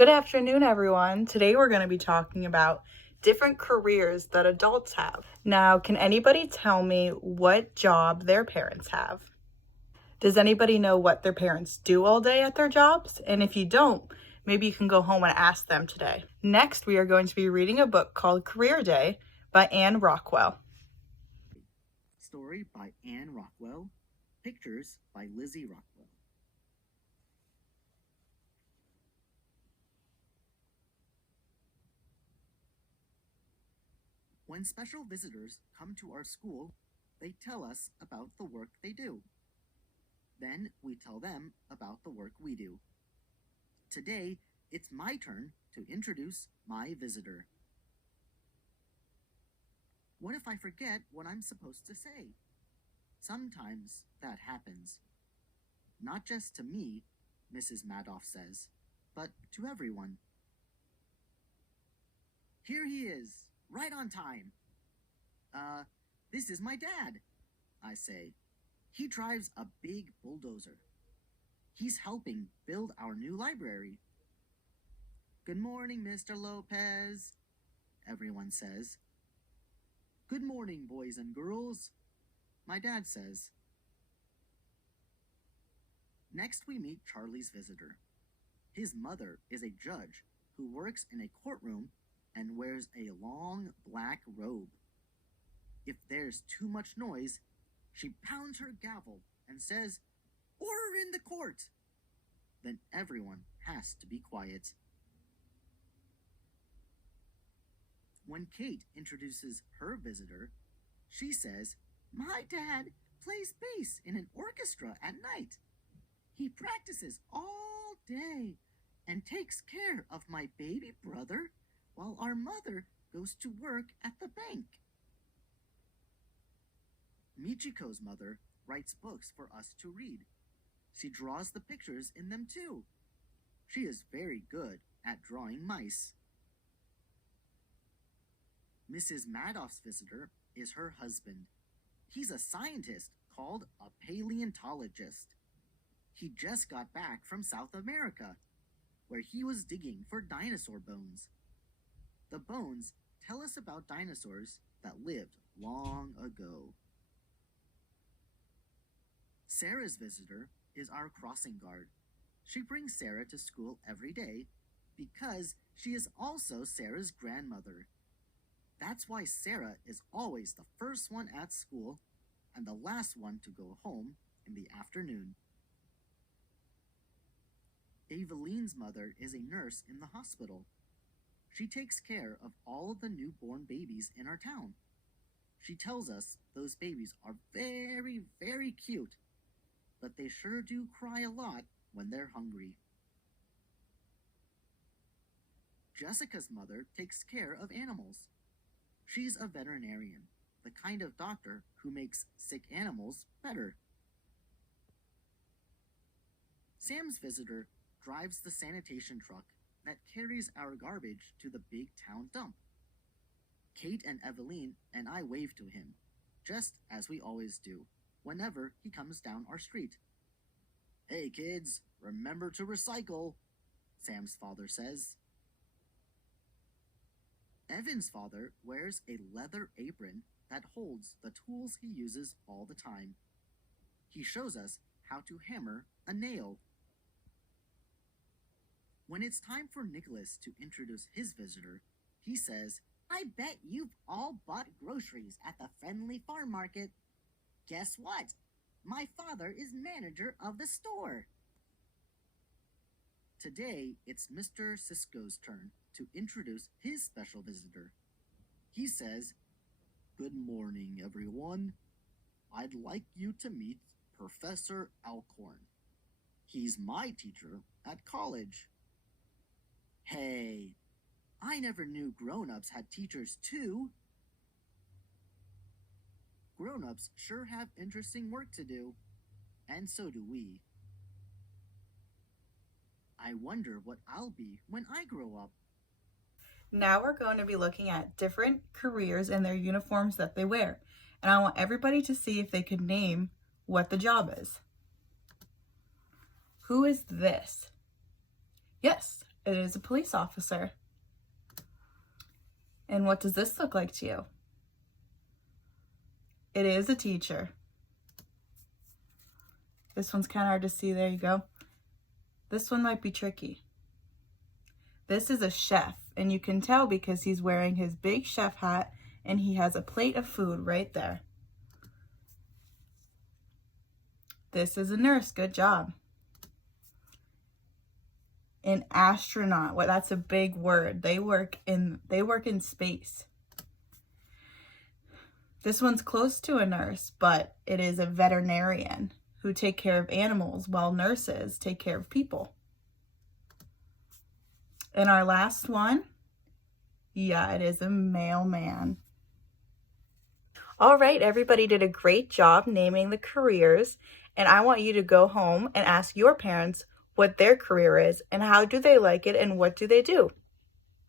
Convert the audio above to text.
Good afternoon, everyone. Today we're going to be talking about different careers that adults have. Now, can anybody tell me what job their parents have? Does anybody know what their parents do all day at their jobs? And if you don't, maybe you can go home and ask them today. Next, we are going to be reading a book called Career Day by Anne Rockwell. Story by Anne Rockwell. Pictures by Lizzie Rockwell. When special visitors come to our school, they tell us about the work they do. Then we tell them about the work we do. Today, it's my turn to introduce my visitor. What if I forget what I'm supposed to say? Sometimes that happens. Not just to me, Mrs. Madoff says, but to everyone. Here he is, right on time. This is my dad, I say. He drives a big bulldozer. He's helping build our new library. Good morning, Mr. Lopez, everyone says. Good morning, boys and girls, my dad says. Next, we meet Charlie's visitor. His mother is a judge who works in a courtroom and wears a long black robe. If there's too much noise, she pounds her gavel and says, "Order in the court!" Then everyone has to be quiet. When Kate introduces her visitor, she says, "My dad plays bass in an orchestra at night. He practices all day and takes care of my baby brother while our mother goes to work at the bank." Michiko's mother writes books for us to read. She draws the pictures in them too. She is very good at drawing mice. Mrs. Madoff's visitor is her husband. He's a scientist called a paleontologist. He just got back from South America, where he was digging for dinosaur bones. The bones tell us about dinosaurs that lived long ago. Sarah's visitor is our crossing guard. She brings Sarah to school every day because she is also Sarah's grandmother. That's why Sarah is always the first one at school and the last one to go home in the afternoon. Eveline's mother is a nurse in the hospital. She takes care of all of the newborn babies in our town. She tells us those babies are very, very cute, but they sure do cry a lot when they're hungry. Jessica's mother takes care of animals. She's a veterinarian, the kind of doctor who makes sick animals better. Sam's visitor drives the sanitation truck that carries our garbage to the big town dump. Kate and Eveline and I wave to him, just as we always do, whenever he comes down our street. "Hey kids, remember to recycle," Sam's father says. Evan's father wears a leather apron that holds the tools he uses all the time. He shows us how to hammer a nail. When it's time for Nicholas to introduce his visitor, he says, "I bet you've all bought groceries at the friendly farm market. Guess what? My father is manager of the store." Today, it's Mr. Sisko's turn to introduce his special visitor. He says, "Good morning, everyone. I'd like you to meet Professor Alcorn. He's my teacher at college." Hey, I never knew grown-ups had teachers too. Grown-ups sure have interesting work to do, and so do we. I wonder what I'll be when I grow up. Now we're going to be looking at different careers and their uniforms that they wear. And I want everybody to see if they could name what the job is. Who is this? Yes, It is a police officer. And what does this look like to you? It is a teacher. This one's kind of hard to see. There you go. This one might be tricky. This is a chef, and you can tell because he's wearing his big chef hat and he has a plate of food right there. This is a nurse. Good job. An astronaut. Well, that's a big word. They work in space. This one's close to a nurse, but it is a veterinarian who take care of animals while nurses take care of people. And our last one, yeah, it is a mailman. All right, everybody did a great job naming the careers, and I want you to go home and ask your parents what their career is and how do they like it and what do they do.